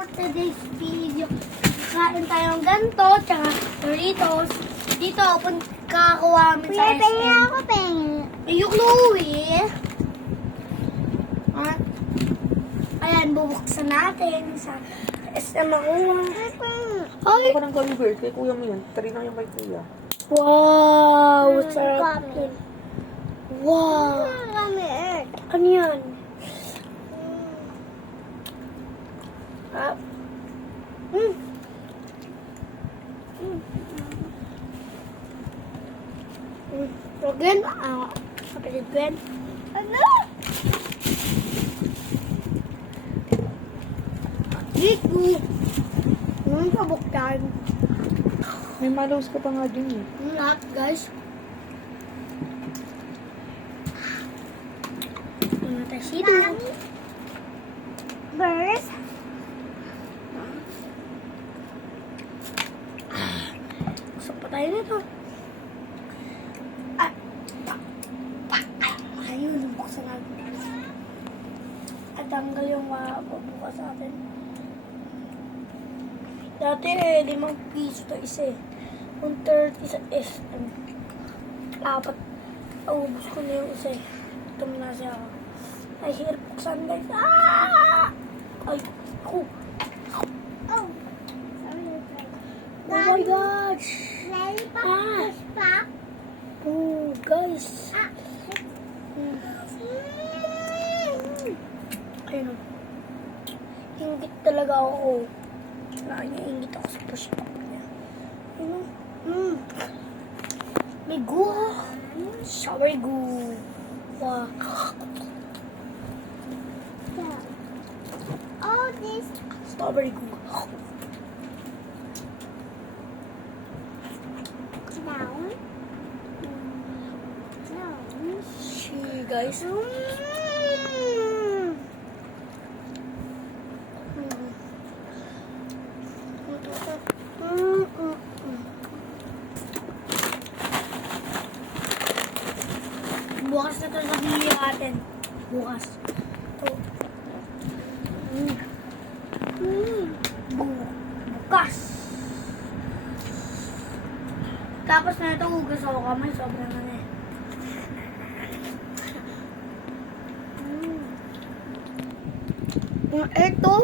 for today's video. Kain tayong ganito, tsaka Doritos. Dito, kakakuha kami sa SM. Pengi ako, pengi. Yung Louie. At, ayan, bubuksan natin sa SM ako. Ay! Ako ng gummy bears. Kay kuya mo yun. Try na yung kay kuya. Wow! Sarap. Wow! Ano yan? Ah. Gwen? Kapatid Gwen? Ano? Dito. Kabuktan. May malos ka pa nga din eh. Lahat, guys. Ano tayo sito? Birds. Gusto pa tayo nito. Ayun, buksan natin. At tanggal yung mabubukas sa atin. Dati 5 piso to isa eh. Kung 30 sa SM. 4. Ubus ko na yung isa eh. Ito na siya ako. Ay, hirap buksan guys. Ay, oh. Oh. Oh my gosh. Lollipop, Ah. push-pop. Oh, guys. Ayun. Hinggit talaga ako. Naiingit ako sa push-pop niya. Ayun. May goo. Sour goo. Wow. Oh, this. Strawberry goo. Down. Down. See, guys. Bukas na ito sa video natin. Bukas. Ito. Bukas. Tapos na ito, hugas ako kamay. Sobrang na eh. Yung earth to.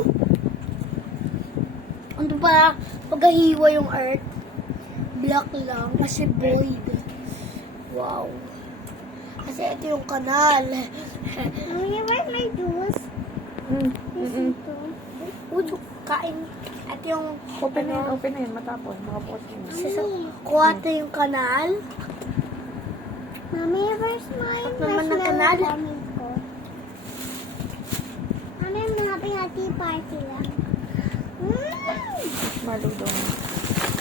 Ano pa, pagkahiwa yung earth. Black lang. Kasi void. Wow. Kasi ito yung kanal. Mommy, where's my juice? Uy, kain. Ito yung... Open na yun. Matapon. Makabukas yun. Kuha ito yung kanal. Mommy, where's my Naman ng kanal. Mommy, I'm having a tea party lang. Malo daw.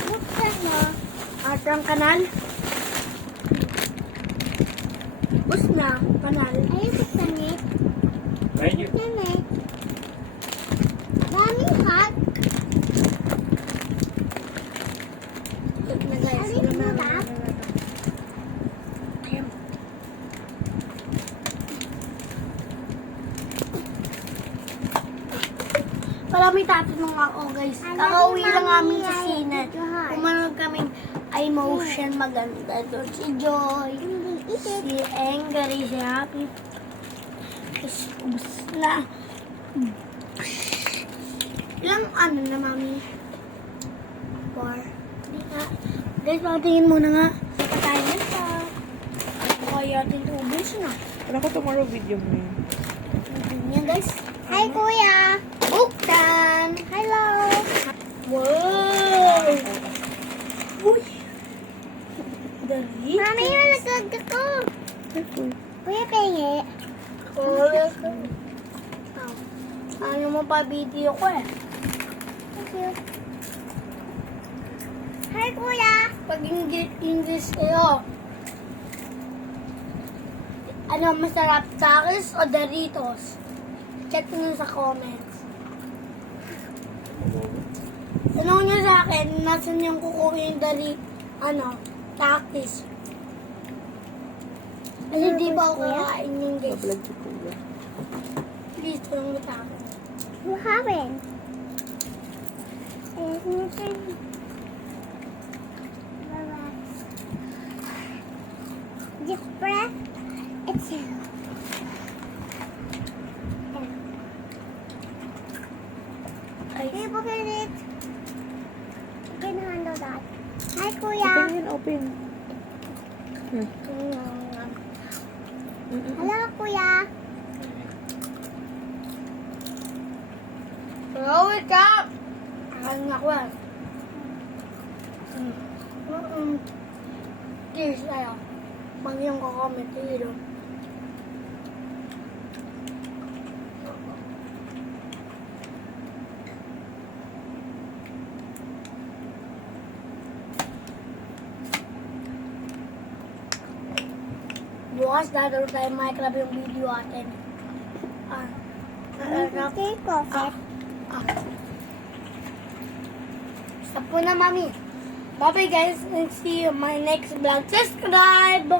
Buksan mo. Ito ang kanal. Bus na, kanal. Ayaw buksan it. Thank you. Buksan it. Daming hot. Nag-ayos Alis na mo namin. ba? Ayan. Wala may tatanong ako guys. Kakauwi lang namin sa sine. Kumanood kaming iMotion maganda doon. Si Joy, si Angry, si Happy. Tapos ubus na. Ilang ano na mami? 4. Di ka. Guys, patingin muna nga. Saka tayo nito. Kaya din ubus na. Wala ko tomorrow video mo yun. Yan guys. Hi, Kuya. Buktan! Hello. Wow! Uy! Dali! Mami, malagag ako. Kuya, pengi. Ano mo pa video ko eh. Thank you. Hi, Kuya. Pag English kayo, ano masarap, Takis o Doritos? Chat nyo sa comments. Tanong nyo sa akin, nasan yung kukuhin yung Takis. Kasi di ba ako kakain yung guys? Vlog si kuya. Please, tulong mo sa akin. You haven't. Just press itself. Ay, Can you open it? You can handle that. Hi, Kuya. Open yan, open. Hello, Kuya. oh, wake up! Ang ako ah. Cheers tayo. Mangyang ko kami tiro. Bukas dadalo tayo Minecraft yung video atin. Take coffee. Stop po na, mami. Bye-bye, guys. And see you in my next vlog. Subscribe!